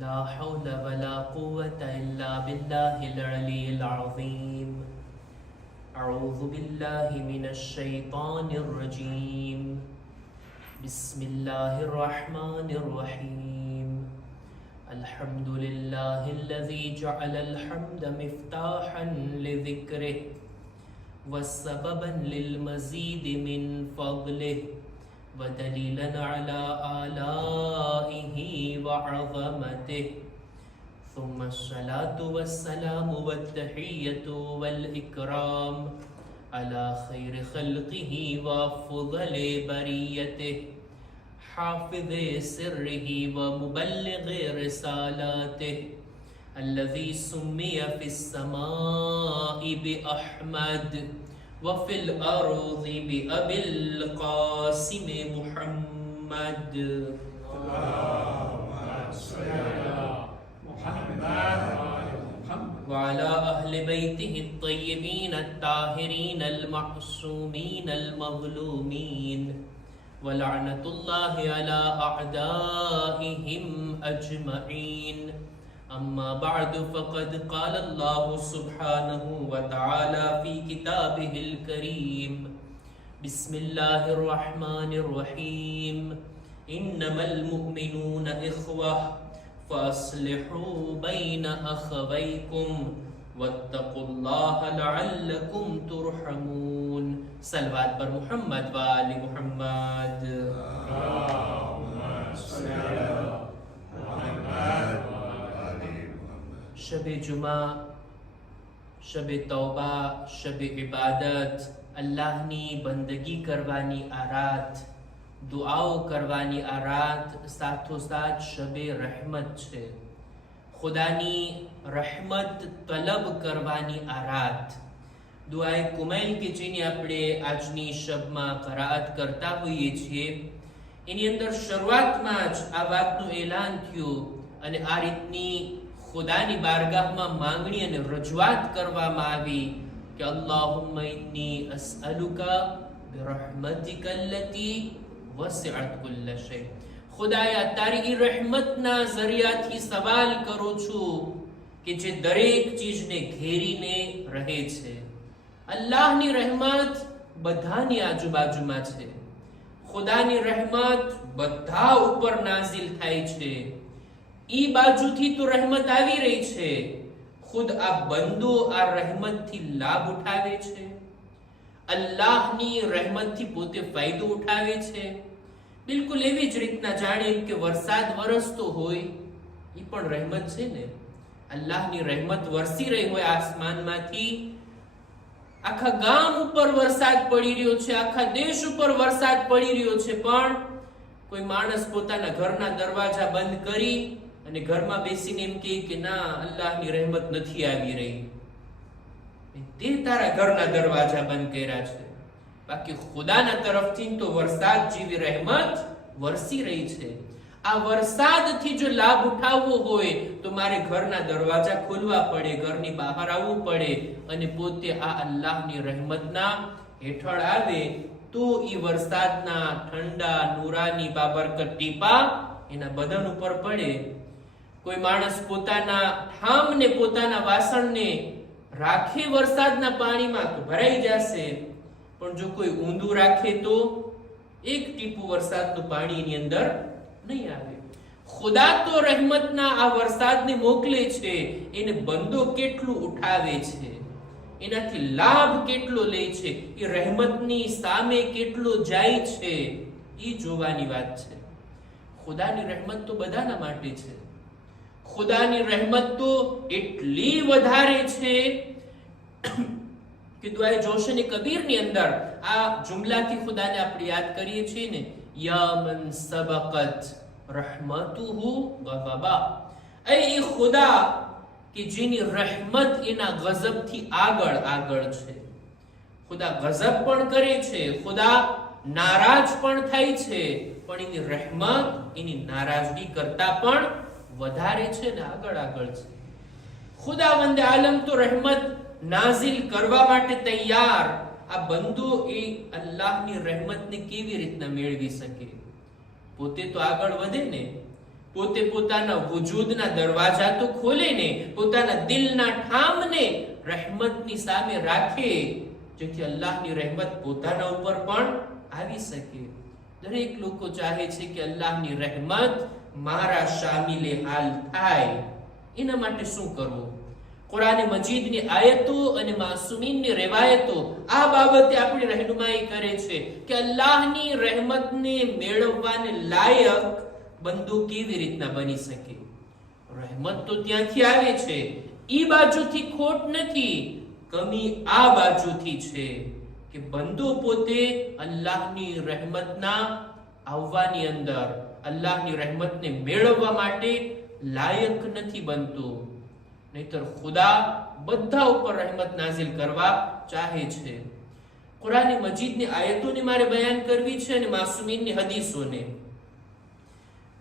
لا حول ولا قوة إلا بالله العلي العظيم. أعوذ بالله من الشيطان الرجيم. بسم الله الرحمن الرحيم. الحمد لله الذي جعل الحمد مفتاحا لذكره وسببا للمزيد من فضله ودليلا على آلائه وعظمته. ثم الصلاة والسلام والتحية والإكرام على خير خلقه وأفضل بريته حافظ سره ومبلغ رسالاته الذي سمي في السماء بأحمد وفي الأرض بأبي القاسم محمد. وعلى أهل بيته الطيبين الطاهرين المعصومين المظلومين ولعنة الله على أعدائهم أجمعين. أما بعد فقد قال الله سبحانه وتعالى في كتابه الكريم. بسم الله الرحمن الرحيم. إنما المؤمنون إخوة فأصلحوا بين أخويكم واتقوا الله لعلكم ترحمون. صلوات پر محمد و آل محمد. शब जुमा, शब तौबा, शब इबादत, अल्लाहनी बंदगी करवानी आ रात, दुआओ करवानी आ रात, સાથોસાથ શબે રહેમત છે. ખુદાની રહેમત તલબ કરવાની આ રાત. દુઆએ કુમૈલ કે જેની આપણે આજની શબમાં કરાઅત કરતા હોઈએ છીએ, એની અંદર શરૂઆતમાં જ આ વાતનું એલાન થયું અને આ રીતની ખુદાની બારગાહમાં માંગણી અને રજૂઆત કરવામાં આવી કે અલ્લાહુમ્મા ઇન્ની અસઅલુકા બિરહમતિકા અલ્લતી વસિઅત કુલ્લ શય. ખુદાયા તારી રહેમતના ઝરિયાથી સવાલ કરું છું કે જે દરેક ચીજને ઘેરીને રહે છે. અલ્લાહની રહેમત બધાની આજુબાજુમાં છે. ખુદાની રહેમત બધા ઉપર નાઝિલ થાય છે. ઈ બાજુથી તો રહેમત આવી રહી છે, ખુદ આ બંદો આ રહેમતથી લાભ ઉઠાવે છે. અલ્લાહની રહેમતથી પોતે ફાયદો ઉઠાવે છે. બિલકુલ એવી જ રીતના જાણીએ કે વરસાદ વરસતો હોય, ઈ પણ રહેમત છે ને. અલ્લાહની રહેમત વરસી રહી હોય આસમાનમાંથી, આખા ગામ ઉપર વરસાદ પડી રહ્યો છે, આખા દેશ ઉપર વરસાદ પડી રહ્યો છે, પણ કોઈ માણસ પોતાના ઘરના દરવાજા બંધ કરી અને ઘરમાં બેસીને એમ કહે કે ના, અલ્લાહની રહેમત નથી આવી રહી, તે તારા ઘરના દરવાજા બંધ કર્યા છે. બાકી ખુદાના તરફથી તો વરસાદ જેવી રહેમત વરસી રહી છે. આ વરસાદથી જો લાભ ઉઠાવવો હોય તો મારે ઘરના દરવાજા ખોલવા પડે, ઘરની બહાર આવવું પડે અને પોતે આ અલ્લાહની રહેમતના હેઠળ આવે તો ઈ વરસાદના ઠંડા નૂરાની બાબરકત ટીપા એના બદન ઉપર પડે. કોઈ માણસ પોતાના ઠામને, પોતાના વાસણને રાખે વરસાદના પાણીમાં તો ભરાઈ જશે, પણ જો કોઈ ઊંધું રાખે તો એક ટીપું વરસાદનું પાણી એની અંદર નહીં આવે. ખુદા તો રહેમતના આ વરસાદને મોકલે છે, એને બંદો કેટલું ઉઠાવે છે, એનાથી લાભ કેટલો લે છે, એ રહેમતની સામે કેટલો જાય છે, એ જોવાની વાત છે. ખુદાની રહેમત તો બધાના માટે છે. ખુદાની રહેમત તો એટલી વધારે છે કે દુઆએ જોશને કબીરની અંદર આ જુમલાથી ખુદાને આપણે યાદ કરીએ છીએ ને, યા મન સબકત રહમતુહુ ગઝબા. એ ખુદા કે જેની રહેમત એના ગઝબથી આગળ છે. ખુદા ગઝબ પણ કરે છે, ખુદા નારાજ પણ થાય છે, પણ એની રહેમત એની નારાજગી કરતા પણ વધારે છે ને આગળ છે. ખુદાવંદ આલમ તો રહેમત નાઝિલ કરવા માટે તૈયાર. આ બંદો એ અલ્લાહની રહેમતને કેવી રીતના મેળવી શકે? પોતે તો આગળ વધે ને. પોતે પોતાના વજૂદના દરવાજા તો ખોલે ને, પોતાના દિલના ઠામને રહેમતની સામે રાખે, જેથી અલ્લાહની રહેમત પોતાના ઉપર પણ આવી શકે. દરેક લોકો ચાહે છે કે અલ્લાહની રહેમત મારા શામિલે હાલ થાય. એના માટે શું કરવું? કુરાન મજીદની આયતો અને માસૂમીનની riવાયતો આ બાબતે આપણી રહેનુમાઈ કરે છે કે અલ્લાહની રહેમતને મેળવવાને લાયક બંદો કેવી રીતના બની શકે. રહેમત તો ત્યાંથી આવે છે, ઈ બાજુથી ખોટ નથી, કમી આ બાજુથી છે કે બંદો પોતે અલ્લાહની રહેમતના આવવાની અંદર અલ્લાહની રહેમતને મેળવવા માટે લાયક નથી બનતો. નહીતર ખુદા બધા ઉપર રહેમત નાઝિલ કરવા ચાહે છે. કુરાન મજીદની આયતોને મારે બયાન કરવી છે અને માસૂમીનની હદીસોને,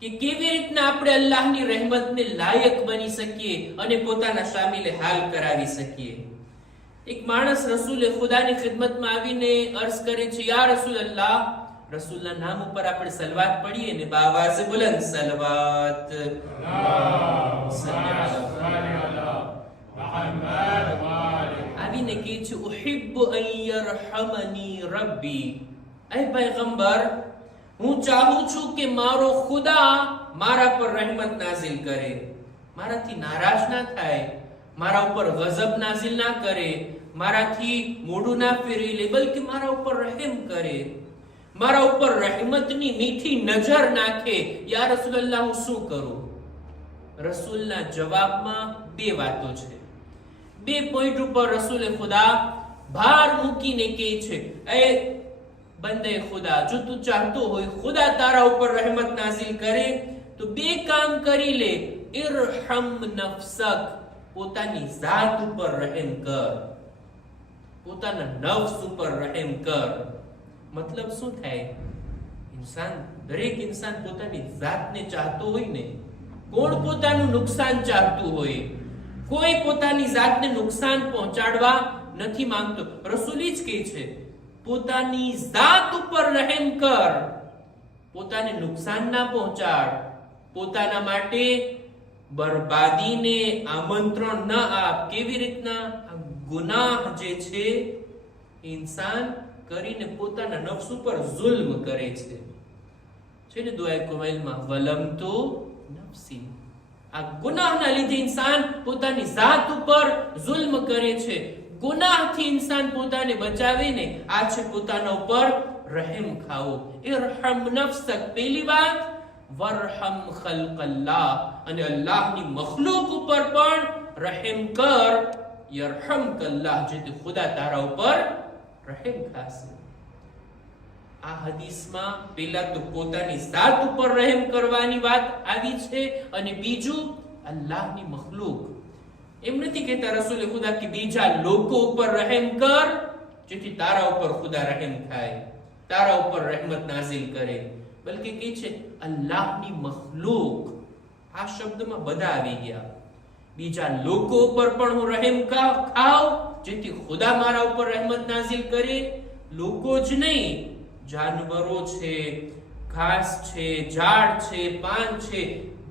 કે કેવી રીતના આપણે અલ્લાહની રહેમતને લાયક બની શકીએ અને પોતાના શામિલે હાલ કરાવી શકીએ. એક માણસ રસૂલ ખુદાની ખિદમતમાં આવીને અર્ઝ કરે છે, યા રસૂલ અલ્લાહ, રસૂલના નામ ઉપર આપણે સલવાત પડીએ ને, બાવાઝે બુલંદ સલવાત, આવીને કહે છે, ઉહિબ્બુ અન યરહમની રબ્બી, એ પૈગંબર, હું ચાહું છું કે મારો ખુદા મારા પર રહેમત નાઝિલ કરે, મારાથી નારાજ ના થાય, મારા ઉપર ગઝબ નાઝિલ ના કરે, મારાથી મોઢું ના ફેરવી લે, બલકે મારા ઉપર રહેમ કરે, મારા ઉપર રહેમતની મીઠી નજર નાખે. યા રસૂલલ્લાહ, હું શું કરું? રસૂલના જવાબમાં બે વાતો છે. બે પોઈન્ટ ઉપર રસૂલ ખુદા ભાર મૂકીને કહે છે, એ બંદે ખુદા, જો તું ચાહતો હોય ખુદા તારા ઉપર રહેમત નાઝિલ કરે તો બે કામ કરી લે. ઇરહમ નફસક, પોતાની જાત ઉપર રહેમ કર, પોતાના નફ્સ ઉપર રહેમ કર. મતલબ શું થાય? દરેક ઇન્સાન પોતાની જાતને ચાહતો હોય ને. કોણ પોતાનું નુકસાન ચાહતું હોય? કોઈ પોતાની જાતને નુકસાન પહોંચાડવા નથી માંગતો. રસૂલ જ કહે છે, પોતાની જાત ઉપર રહેમ કર, પોતાને નુકસાન ના પહોંચાડ, પોતાના માટે બરબાદીને આમંત્રણ ન આપ. કેવી રીતના? ગુનાહ જે છે ઇન્સાન કરીને પોતાના નફ્સ ઉપર જુલ્મ કરે છે ને દુઆએ કુમૈલમાં, વલમતુ નફસી, આ ગુનાહના લીધે ઇન્સાન પોતાની જાત ઉપર જુલ્મ કરે છે. ગુનાહથી ઇન્સાન પોતાને બચાવીને આ છે પોતાના ઉપર રહેમ ખાવો. ઇરહમ નફસક પહેલી વાત, વરહમ ખલ્કલ્લાહ, અને અલ્લાહની મખલૂક ઉપર પણ રહેમ કર. યરહમકલ્લાહ, જેથી ખુદા તારા ઉપર રહેમ ખાશે. આ હદીસમાં પહેલા તો પોતાની જાત ઉપર રહેમ કરવાની વાત આવી છે, અને બીજું અલ્લાહની મખલૂક. એમ નથી કહેતા રસૂલ ખુદા કે બીજા લોકો ઉપર રહેમ કર, જેથી તારા ઉપર ખુદા રહેમ ખાય, તારા ઉપર રહેમત નાઝિલ કરે, બલકે કહે છે અલ્લાહની મખલૂક. આ શબ્દમાં બધા આવી ગયા. બીજા લોકો ઉપર પણ હું રહેમ ખાવ, જેથી ખુદા મારા ઉપર રહેમત નાઝિલ કરે. લોકો જ નહીં, જાનવરો છે, ઘાસ છે, ઝાડ છે, પાન છે,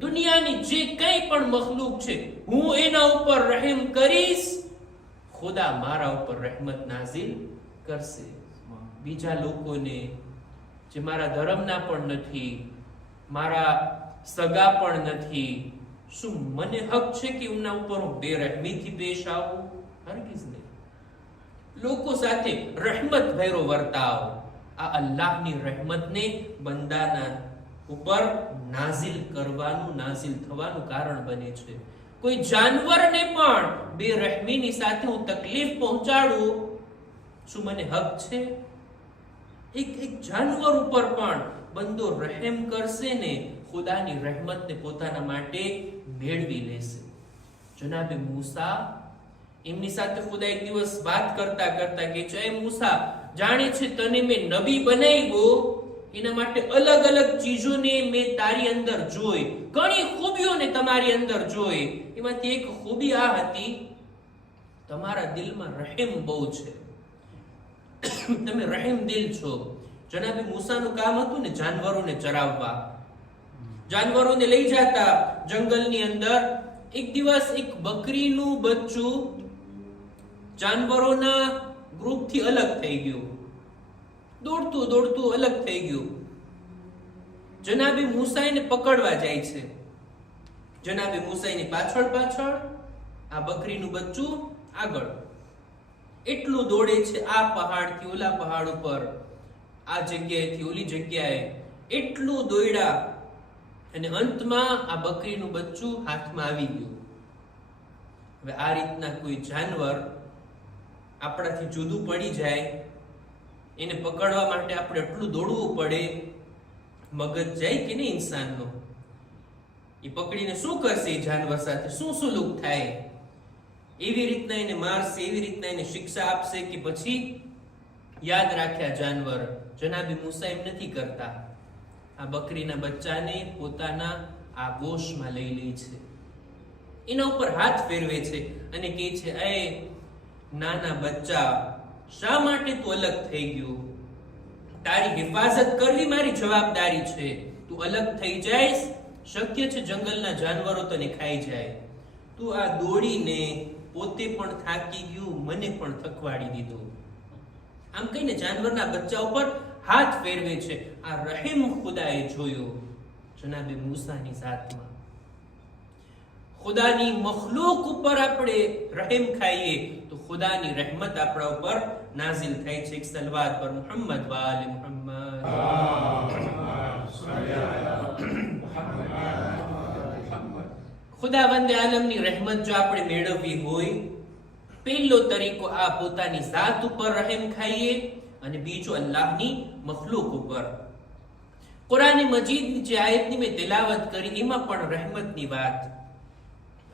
દુનિયાની જે કંઈ પણ મખલૂક છે, હું એના ઉપર રહેમ કરીશ, ખુદા મારા ઉપર રહેમત નાઝિલ કરશે. બીજા લોકોને, જે મારા ધર્મના પણ નથી, મારા સગા પણ નથી, શું મને હક છે કે એમના ઉપર હું બેરહેમીથી પેશ આવું? હરગીઝ નહીં. લોકો સાથે રહેમત ભર્યો વર્તાવ. આ અલ્લાહની રહેમતને બંદાના ઉપર નાઝિલ કરવાનું, નાઝિલ થવાનું કારણ બને છે. કોઈ જાનવરને પણ બેરહેમીની સાથે હું તકલીફ પહોંચાડું, શું મને હક છે? એક જાનવર ઉપર પણ બંદો રહેમ કરશે ને, ખુદાની રહેમતને પોતાના માટે મેળવી લેશે. જનાબે મૂસા, એમની સાથે ખુદા એક દિવસ વાત કરતા કરતા કે છે, મૂસા, જાણે છે તને મેં નબી બનાવ્યો, એના માટે અલગ અલગ ચીજોને મેં તારી અંદર જોઈ, ઘણી ખૂબીઓને તમારી અંદર જોઈ. એમાંથી એક ખૂબી આ હતી, તમારા દિલમાં રહેમ બહુ છે, તમે રહેમ દિલ છો. જનાબે મૂસાનું કામ હતું ને જાનવરોને ચરાવવા. જાનવરોને લઈ જતા જંગલની અંદર. એક દિવસ એક બકરીનું બચ્ચું જાનવરોના ગ્રુપથી અલગ થઈ ગયું, દોડતું દોડતું અલગ થઈ ગયું. જનાબે મૂસા એને પકડવા જાય છે. જનાબે મૂસા એની પાછળ પાછળ, આ બકરીનું બચ્ચું આગળ. એટલું દોડે છે, આ પહાડથી ઓલા પહાડ ઉપર, આ જગ્યાએથી ઓલી જગ્યાએ, એટલું દોડ્યા અને અંતમાં આ બકરીનું બચ્ચું હાથમાં આવી ગયું. હવે આ રીતના કોઈ જાનવર આપણાથી જુદું પડી જાય, એને પકડવા માટે આપણે એટલું દોડવું પડે, મગજ જાય કે નહીં ઇન્સાનનો? એ પકડીને શું કરશે? એ જાનવર સાથે શું સુલુક થાય? એવી રીતના એને મારશે, એવી રીતના એને શિક્ષા આપશે કે પછી યાદ રાખ્યા જાનવર. જનાબે મૂસા એમ નથી કરતા, આ બકરીના બચ્ચાને પોતાના આ ગોશમાં લઈ લે છે, એના ઉપર હાથ ફેરવે છે અને કહે છે, એ નાના બચ્ચા, શા માટે તું અલગ થઈ ગયો? તારી હિફાજત કરવી મારી જવાબદારી છે. તું અલગ થઈ જાઈશ, શક્ય છે જંગલના જાનવરો તને ખાઈ જાય. તું આ દોડીને પોતે પણ થાકી ગયું, મને પણ થકવાડી દીધું. આમ કહીને જાનવરના બચ્ચા ઉપર હાથ ફેરવે છે. આ રહેમ ખુદાએ જોયો જનાબે મૂસાની ઝાતમાં. ખુદાની મખલૂક ઉપર આપણે રહેમ ખાઈએ તો ખુદાની રહેમત આપણા ઉપર નાઝિલ થાય છે. એક સલવાત પર મુહમ્મદ વાલે મુહમ્મદ. ખુદાવંદે આલમની રહેમત જો આપણે મેળવવી હોય, પહેલો તરીકો આ પોતાની ઝાત ઉપર રહેમ ખાઈએ અને બીજો અલ્લાહની મખલૂક ઉપર. કુરાન મજીદની જે આયતની મેં તિલાવત કરી એમાં પણ રહેમતની વાત.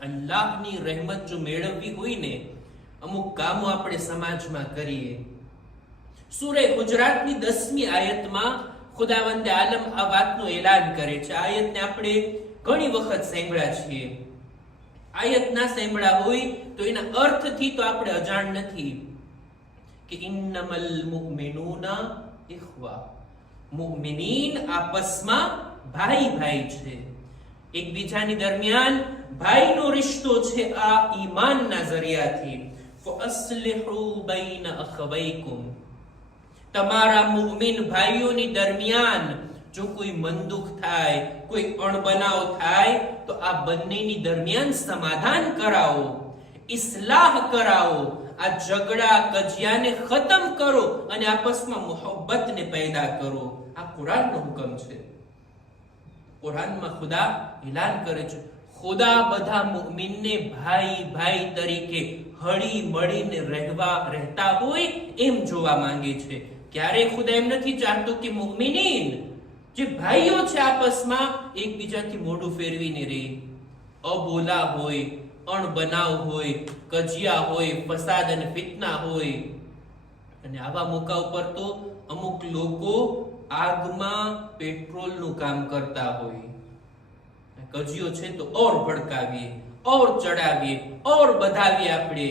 અલ્લાહની રહેમત જો મેળવવી હોય ને, અમુક કામો આપણે સમાજમાં કરીએ. સૂરે હુજરાતની 10મી આયતમાં ખુદાવંદે આલમ આ વાતનું એલાન કરે છે. આયતને આપણે ઘણી વખત સાંભળ્યા છીએ. આયત ના સાંભળ્યા હોય તો એના અર્થથી તો આપણે અજાણ નથી કે ઇન્નમલ મુમિનૂના ઇખ્વા, મુમિનીન આપસમાં ભાઈ ભાઈ છે, એકબીજાની દરમિયાન ભાઈનો રિશ્તો છે આ ઈમાનના જરિયાથી. ફઅસ્લિહુ બૈન અખવૈકુમ, તમારા મુમિન ભાઈઓની દરમિયાન જો કોઈ મનદુખ થાય, કોઈ અણબનાવ થાય તો આ બંનેની દરમિયાન સમાધાન કરાવો, ઇસ્લાહ કરાવો, આ ઝઘડા કજિયાને ખતમ કરો અને આપસમાં મોહબ્બતને પેદા કરો. આ કુરાનનો હુકમ છે. કુરાનમાં ખુદા એલાન કરે છે, ખુદા બધા મુમિનને ભાઈ ભાઈ તરીકે હળી મળીને રહેતા હોય એમ જોવા માંગે છે. ક્યારે ખુદા એમ નથી ચાહતો કે મુમિનીન જે ભાઈઓ છે આપસમાં એકબીજાથી મોઢું ફેરવીને રહે, અબોલા હોય, અણબનાવ હોય, કજિયા હોય, ફસાદ અને ફિતના હોય. અને આવા મોકા ઉપર તો અમુક લોકો આગમાં પેટ્રોલનું કામ કરતા હોય. કજિયો છે તો ઓર ભડકાવીએ, ઓર ચડાવીએ, ઓર બધાવીએ આપણે.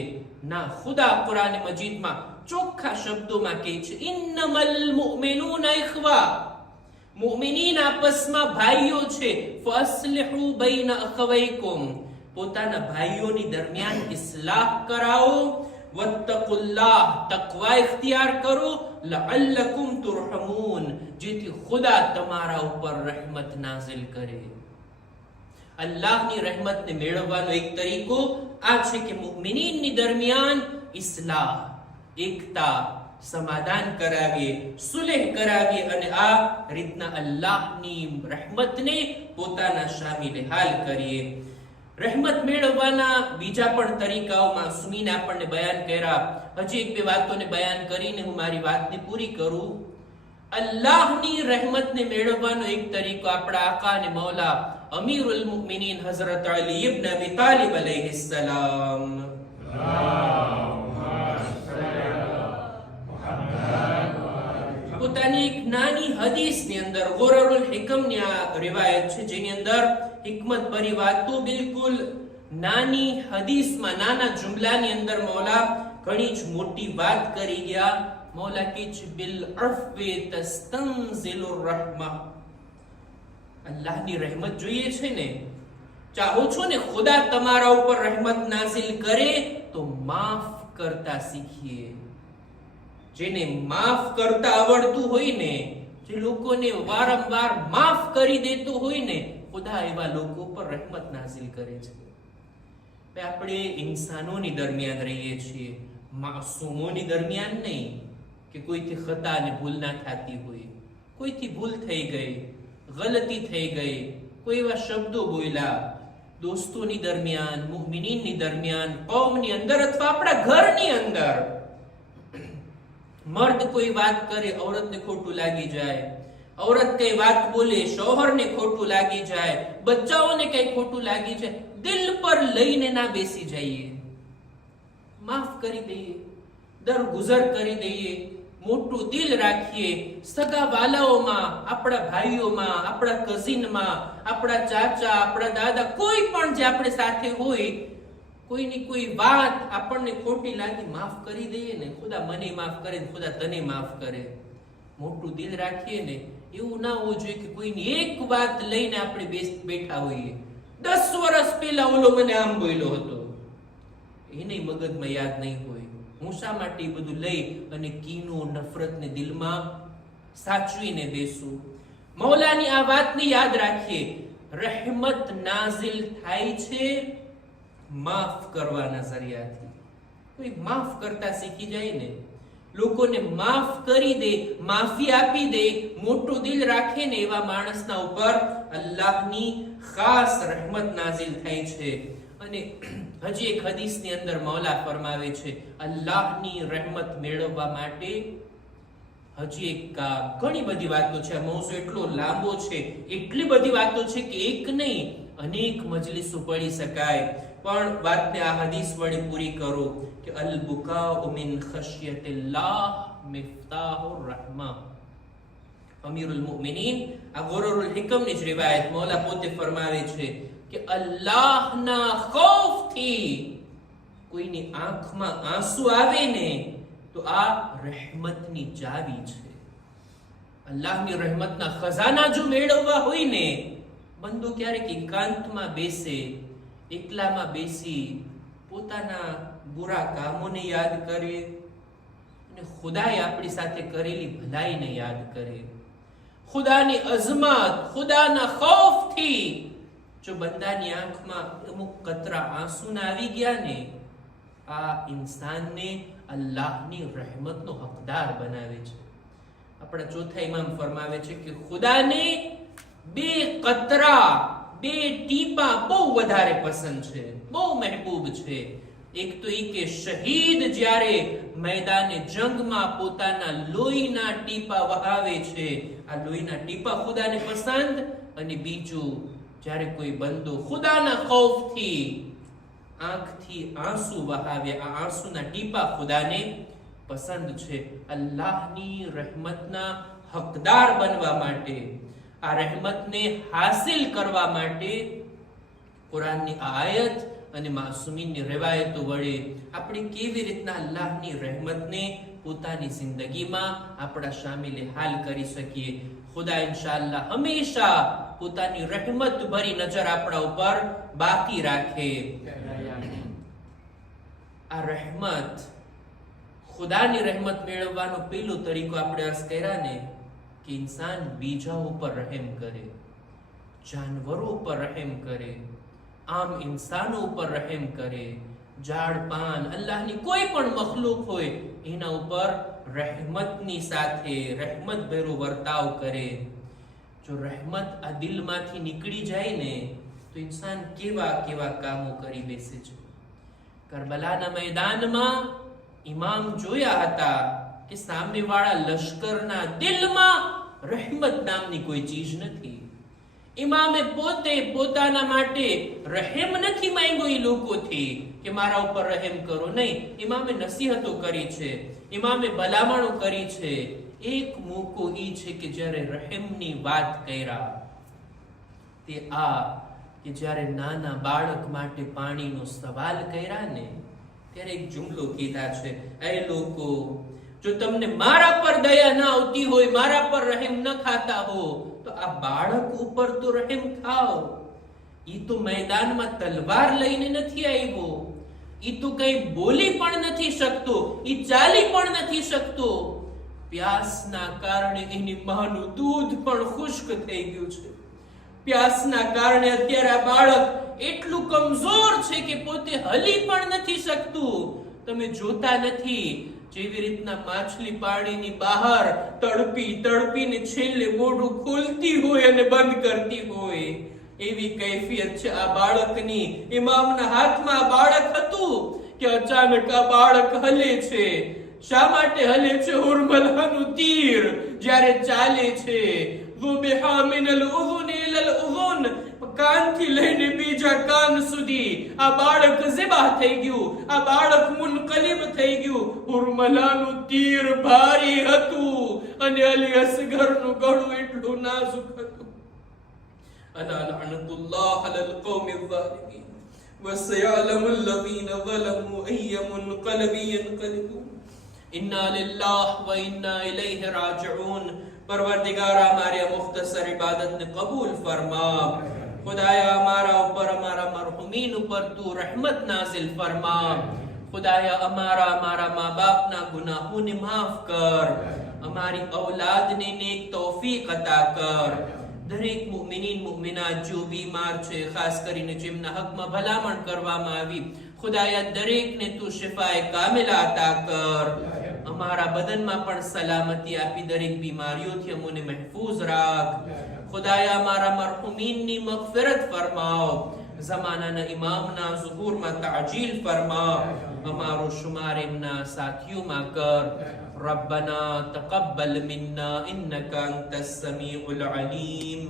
ના, ખુદા કુરાન મજીદમાં ચોખ્ખા શબ્દોમાં કહે છે, ઇન્નમલ મુમિનૂના ઇખ્વા, મુમિનીન આપસમાં ભાઈઓ છે. ફઅસ્લિહુ બૈન અખવૈકુમ, પોતાના ભાઈઓની દરમિયાન ઇસ્લાહ કરાવો. વત્તકુલ્લાહ, તકવા ઇખ્તિયાર કરો. લઅલ્લકુમ તુરહમૂન, જેથી ખુદા તમારા ઉપર રહેમત નાઝિલ કરે. અલ્લાહની રહેમતને મેળવવાનો એક તરીકો આ છે કે મુમિનીનની દરમિયાન ઇસ્લાહ, એકતા, સમાધાન કરાવીએ, સુલેહ કરાવીએ અને આ રીતના અલ્લાહની રહેમતને પોતાના શામિલ હાલ કરીએ. રહેમત મેળવવાના બીજા પણ તરીકાઓમાં સુમીને આપણને બયાન કર્યા. હજી એક બે વાતોને બયાન કરીને હું મારી વાતને પૂરી કરું. અલ્લાહની રહેમતને મેળવવાનો એક તરીકો આપણા આકા અને મૌલા અમીરુલ મુમિનીન હઝરત અલી ઇબ્ન અબી તાલિબ અલૈહિસ્સલામ પોતાની એક નાની હદીસની અંદર, ગુરરુલ હિકમની આ રિવાયત છે જેની અંદર हिकमत भरी वातो बिल्कुल नानी हदीस में नाना जुमलानी अंदर मौला घणी ज मोटी बात करी गया. मौला की बिल अर्फ़ तस्तंज़िलुर रहमा, અલ્લાહની રહેમત જોઈએ છે ને, ચાહો છો ને ખુદા તમારા ઉપર રહેમત નાઝિલ કરે, તો માફ કરતા શીખીએ. જેને માફ કરતા આવડતું હોય ને, જે લોકોને વારંવાર માફ કરી દેતો હોય ને, ખુદા એવા લોકો પર રહેમત નાઝિલ કરે છે. આપણે ઇન્સાનોની દરમિયાન રહીએ છીએ, માસૂમોની દરમિયાન નહીં, કે કોઈથી ખતા અને ભૂલ ના થતી હોય. કોઈથી ભૂલ થઈ ગઈ, ગલતી થઈ ગઈ, કોઈ એવા શબ્દો બોલ્યા, દોસ્તોની દરમિયાન, મુમિનીનની દરમિયાન, કૌમની અંદર અથવા આપણા ઘરની અંદર મર્દ કોઈ વાત કરે, औरतને ખોટું લાગી જાય, औरत કઈ વાત બોલે, શોહરને ખોટું લાગી જાય, બચ્ચાઓને કઈ ખોટું લાગી જાય, દિલ પર લઈને ના બેસી જઈએ, માફ કરી દઈએ, દરગુજર કરી દઈએ, મોટું દિલ રાખીએ. સગા વાલાઓમાં, આપણા ભાઈઓમાં, આપણા કઝિનમાં, આપણા ચાચા, આપણા દાદા, કોઈ પણ જે આપણે સાથે હોય, કોઈની કોઈ વાત આપણને ખોટી લાગી, માફ કરી દઈએ ને. ખુદા મને માફ કરે, ખુદા તને માફ કરે. મોટું દિલ રાખીએ ને. એવું ના હોવું જોઈએ કે કોઈની એક વાત લઈને આપણે બેઠા હોઈએ, 10 વર્ષ પહેલા ઓલો મને આમ બોલ્યો હતો, એને મગજમાં યાદ નહીં હોય. હું શા માટે બધું લઈ અને કીનો, નફરતને દિલમાં સાચવીને બેસું? મૌલાની આ વાતને યાદ રાખીએ, રહેમત નાઝિલ થાય છે માફ કરવાના જરિયાથી. કોઈ માફ કરતા શીખી જાય ને, લોકોને માફ કરી દે, માફી આપી દે, મોટું દિલ રાખે ને, એવા માણસના ઉપર અલ્લાહની ખાસ રહેમત નાઝિલ થાય છે. અને હજી એક હદીસની અંદર મૌલા ફરમાવે છે, અલ્લાહની રહેમત મેળવવા માટે હજી એક ઘણી બધી વાતો છે. આ મૌઝૂ એટલો લાંબો છે, એટલી બધી વાતો છે કે એક નહીં અનેક મજલિસો પડી શકાય. પણ વાતને આ હદીસ વડે પૂરી કરો કે અલ બુકાઉ મિન ખશ્યતિલ્લાહ મિફ્તાહુર રહમા. અમીરુલ મુમિનીન આ ગુરુરુલ હિકમની જ રિવાયત મૌલા પોતે ફરમાવે છે કે અલ્લાહના ખૌફથી કોઈની આંખમાં આંસુ આવે ને, તો આ રહેમતની ચાવી છે. અલ્લાહની રહેમતના ખજાના જો મેળવવા હોય ને, બંદો ક્યારેક એકાંતમાં બેસે, એકલામાં બેસી પોતાના બુરા કામોને યાદ કરે અને ખુદાએ આપણી સાથે કરેલી ભલાઈને યાદ કરે. ખુદાની અઝમત, ખુદાના ખૌફથી જો બંદાની આંખમાં અમુક કતરા આંસુના આવી ગયા ને, આ ઇન્સાનને અલ્લાહની રહેમતનો હકદાર બનાવે છે. આપણા ચોથા ઇમામ ફરમાવે છે કે ખુદાને 2 કતરા, 2 ટીપા બહુ વધારે પસંદ છે, બહુ મહેબૂબ છે. એક તો એ કે શહીદ જ્યારે મેદાને જંગમાં પોતાના લોહીના ટીપા વહાવે છે, આ લોહીના ટીપા ખુદાને પસંદ. અને બીજું, જ્યારે કોઈ બંદો ખુદાના ખૌફથી આંખથી આંસુ વહાવે, આ આંસુના ટીપા ખુદાને પસંદ છે. અલ્લાહની રહેમતના હકદાર બનવા માટે, આ રહેમતને હાસિલ કરવા માટે કુરાનની આયત અને માસૂમીનની riવાયતો વડે આપણે કેવી રીતના અલ્લાહની રહેમતને પોતાની જિંદગીમાં આપણા શામિલ હાલ કરી શકીએ. ખુદા ઇન્શાઅલ્લાહ હંમેશા પોતાની રહેમત ભરી નજર આપણા ઉપર બાકી રાખે. આ રહેમત, ખુદાની રહેમત મેળવવાનો પહેલો તરીકો આપણે અર્થ કર્યા ને કે ઇન્સાન બીજા ઉપર રહેમ કરે, જાનવરો ઉપર રહેમ કરે, આમ ઇન્સાનો ઉપર રહેમ કરે, ઝાડ પાન, અલ્લાહની કોઈ પણ મખલૂક હોય એના ઉપર રહેમતની સાથે રહેમત ભેરો વર્તાવ કરે. જો રહેમત આ દિલમાંથી નીકળી જાય ને, તો ઇન્સાન કેવા કેવા કામો કરી બેસે છે. કરબલાના મેદાનમાં ઇમામ જોયા હતા કે સામેવાળા લશ્કરના દિલમાં રહેમત નામની કોઈ ચીજ નથી. ઇમામે પોતે પોતાના માટે રહેમ નથી માંગ્યો એ લોકોથી કે મારા ઉપર રહેમ કરો, નહીં. ઇમામે નસીહતો કરી છે, ઇમામે ભલામણો કરી છે. એક મોકો એ છે કે જ્યારે રહેમની વાત કર્યા તે આ કે જ્યારે નાના બાળક માટે પાણીનો સવાલ કર્યા ને, ત્યારે એક જુમલો કીધા છે, એ લોકો જો તમને મારા પર દયા ના આવતી હોય, મારા પર રહેમ ન ખાતા હો, તો આ બાળક ઉપર તો રહેમ ખાઓ. ઈ તો મેદાનમાં તલવાર લઈને નથી આવ્યો, ઈ તો કઈ બોલી પણ નથી શકતો, ઈ ચાલી પણ નથી શકતો. પ્યાસના કારણે એની માનું દૂધ પણ ખુશ્ક થઈ ગયું છે. પ્યાસના કારણે અત્યારે આ બાળક એટલું કમજોર છે કે પોતે હલી પણ નથી શકતું. તમે જોતા નથી જેવી રીતના માછલી પાણીની બહાર તડપી તડપીને છેલ્લે મોઢું ખોલતી હોય અને બંધ કરતી હોય, એવી કૈફિયત છે આ બાળકની. ઇમામના હાથમાં આ બાળક હતું કે અચાનક આ બાળક હલે છે. શા માટે હલે છે? હુરમલાનું તીર જ્યારે ચાલે છે, ذُبِحَ مِنَ الْأُذُنِ إِلَى الْأُذُنِ, કાનથી લઈને બીજા કાન સુધી આ બાળક ઝિબા થઈ ગયું, આ બાળક મુનકલિબ થઈ ગયું. હુરમલાનું તીર ભારી હતું અને અલી અસગરનું ગળું એટલું નાજુક હતું. અલા લઅનતુલ્લાહ અલલ કૌમિઝ ઝાલિમીન વસયઅલમુ અલ્લઝીના ઝલમુ અય્ય મુનકલબિન યન્કલિબૂન. इन्ना लिल्लाह व इन्ना इलैहि राजिऊन. परवरदिगारा हमारे मुख्तसर इबादत ने कबूल फरमा. खुदाया हमारा ऊपर, हमारा मरहुमीन ऊपर तू रहमत नाजिल फरमा. खुदाया हमारा माँ बाप ना गुनाहों ने माफ कर, हमारी औलाद ने नेक तौफीक अता कर. દરેક મુમિનીન મુમિનાત જો બીમાર છે, ખાસ કરીને જેમના હકમાં ભલામણ કરવામાં આવી, ખુદાયા દરેકને તું શિફાએ કામિલા અતા કર. અમારા બદનમાં પણ સલામતી આપી દરેક બીમારીઓથી અમને મહેફૂઝ રાખ. ખુદાયા અમારા મરહુમીનની મગફિરત ફરમાવ. ઝમાનાના ઇમામના ઝુહૂરમાં તાજીલ ફરમાવ. અમારો શુમાર એમના સાથીઓમાં કર. ربنا تقبل منا إنك أنت السميع العليم